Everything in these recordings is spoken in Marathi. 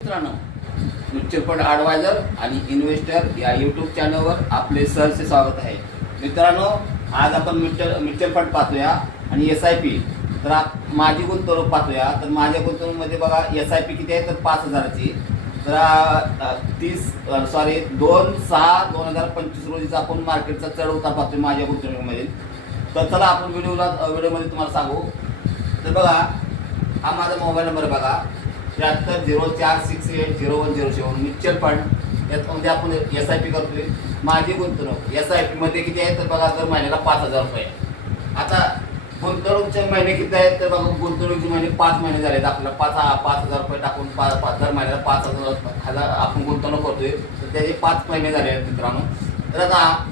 मित्रांनो, म्युच्युअल फंड ॲडवायझर आणि इन्व्हेस्टर या यूट्यूब चॅनलवर आपले सहर्ष स्वागत आहे. मित्रांनो, आज आपण म्युच्युअल फंड पाहतोया आणि SIP. तर माझी गुंतवणूक पाहतोया. तर माझ्या गुंतवणुकीमध्ये बघा SIP किती आहे तर 5,000ची. तर 2/6/2025 रोजीचा आपण मार्केटचा चढ उतार पाहतोय माझ्या गुंतवणुकीमध्ये. तर चला आपण व्हिडिओमध्ये तुम्हाला सांगू. तर बघा, हा माझा मोबाईल नंबर बघा 7304680107 म्युच्युअल फंड. यामध्ये आपण SIP करतोय. माझी गुंतवणूक SIP मध्ये किती आहे तर बघा दर महिन्याला 5,000 रुपये. आता गुंतवणूकचे महिने किती आहेत तर बघा गुंतवणुकीचे महिने 5 महिने झालेत. आपल्याला 5,000 रुपये टाकून दर महिन्याला 5,000 आपण गुंतवणूक करतोय. तर त्याचे 5 महिने झाले आहेत मित्रांनो. तर आता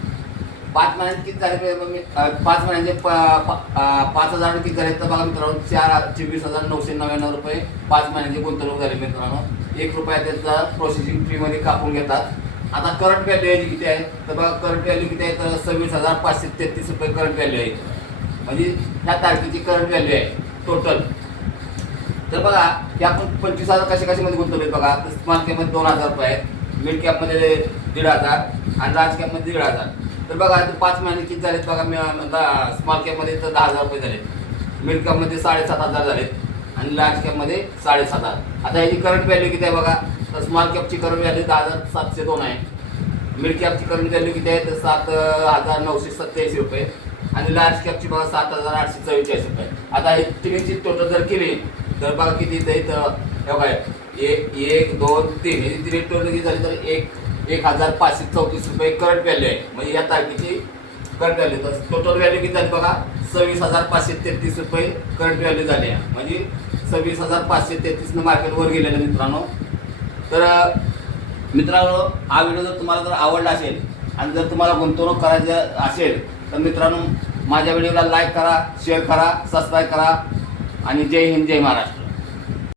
5 महिन्यात किती झाले मग मी 5 महिन्याचे 5,000 किती झाले तर बघा मित्रांनो 24,999 रुपये 5 महिन्याची गुंतवणूक झाली मित्रांनो. 1 रुपया त्याचा प्रोसेसिंग फीमध्ये कापून घेतात. आता करंट व्हॅल्यू याची किती आहे तर बघा करंट व्हॅल्यू किती आहे तर 26,533 रुपये करंट व्हॅल्यू आहे. म्हणजे ह्या तारखेची करंट व्हॅल्यू आहे टोटल. तर बघा हे आपण 25,000 कशामध्ये गुंतवले बघा. तर स्मॉल कॅपमध्ये 2,000 रुपये आहेत, मिड कॅपमध्ये 1,500 आणि लार्ज कॅपमध्ये 1,500. तर बघा 5 महिने किती झालेत बघा. स्मॉल कॅपमध्ये तर 10,000 रुपये झालेत, मिड कॅपमध्ये 7,500 झालेत आणि लार्ज कॅपमध्ये 7,500. आता ह्याची करंट व्हॅल्यू किती आहे बघा. तर स्मॉल कॅपची करंट व्हॅल्यू 10,702 आहे, मिड कॅपची करंट व्हॅल्यू किती आहे तर 7,987 रुपये आणि लार्ज कॅपची बघा 7,844 रुपये. आता हे तिन्हीची टोटल जर केली तर बघा किती इथं बघा 1 2 3 हे तिन्ही टोटल किती झाली तर 1,534 रुपये करंट व्हॅल्यू आहे. म्हणजे या तारखेची करंट व्हॅल्यू. तर टोटल व्हॅल्यू किती झाली बघा 26,533 रुपये करंट व्हॅल्यू झाली आहे. म्हणजे 26,533 मार्केटवर गेलेलं मित्रांनो. तर मित्रांनो, हा व्हिडिओ जर तुम्हाला जर आवडला असेल आणि जर तुम्हाला गुंतवणूक करायची असेल तर मित्रांनो माझ्या व्हिडिओला लाईक करा, शेअर करा, सबस्क्राईब करा आणि जय हिंद, जय महाराष्ट्र.